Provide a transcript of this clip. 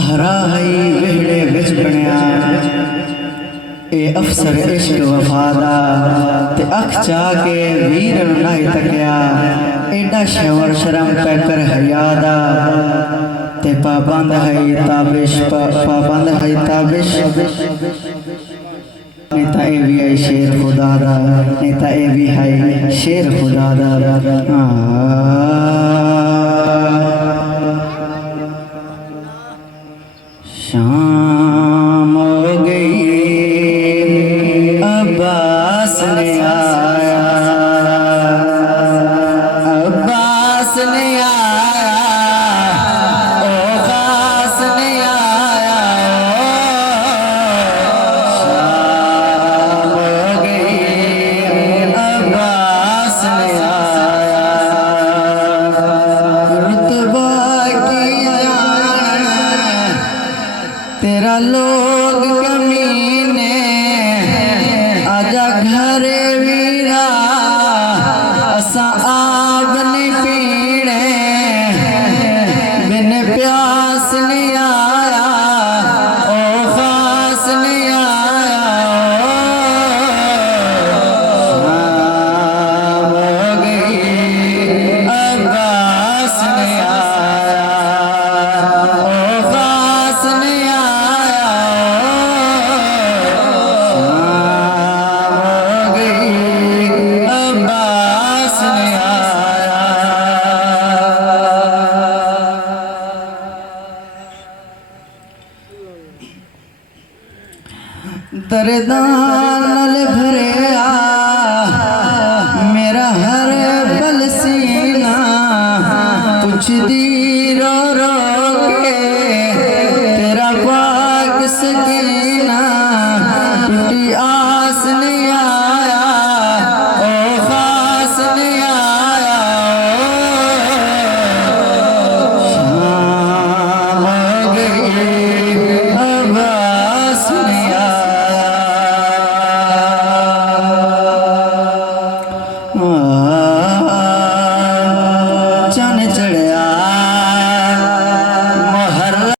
जहरा है वेहड़े बिच बनया ए अफसर इश्क वफादा ते अख चा के वीर नहीं तकिया एडा शवर शर्म पैकर हयादा ते पाबंद है ताबिश पाबंद है ताबिश नेता ए भी है शेर खुदा दा नेता ए भी है शेर खुदा दा शाम हो गई अब्बास ने आया अब्बास ने आया ओ खास ने आया शाम हो गई अब्बास ने आया रुतबा की तेरा लोग कमीने आजा घर वीरा असा आग नहीं पीने बिन प्यास नहीं आया ओ खास नहीं आया शाम हो गई अब्बास नहीं आया ओ खास नहीं आया दर्दां नाल भरिया मेरा हर बल सीना पुछदी रो रो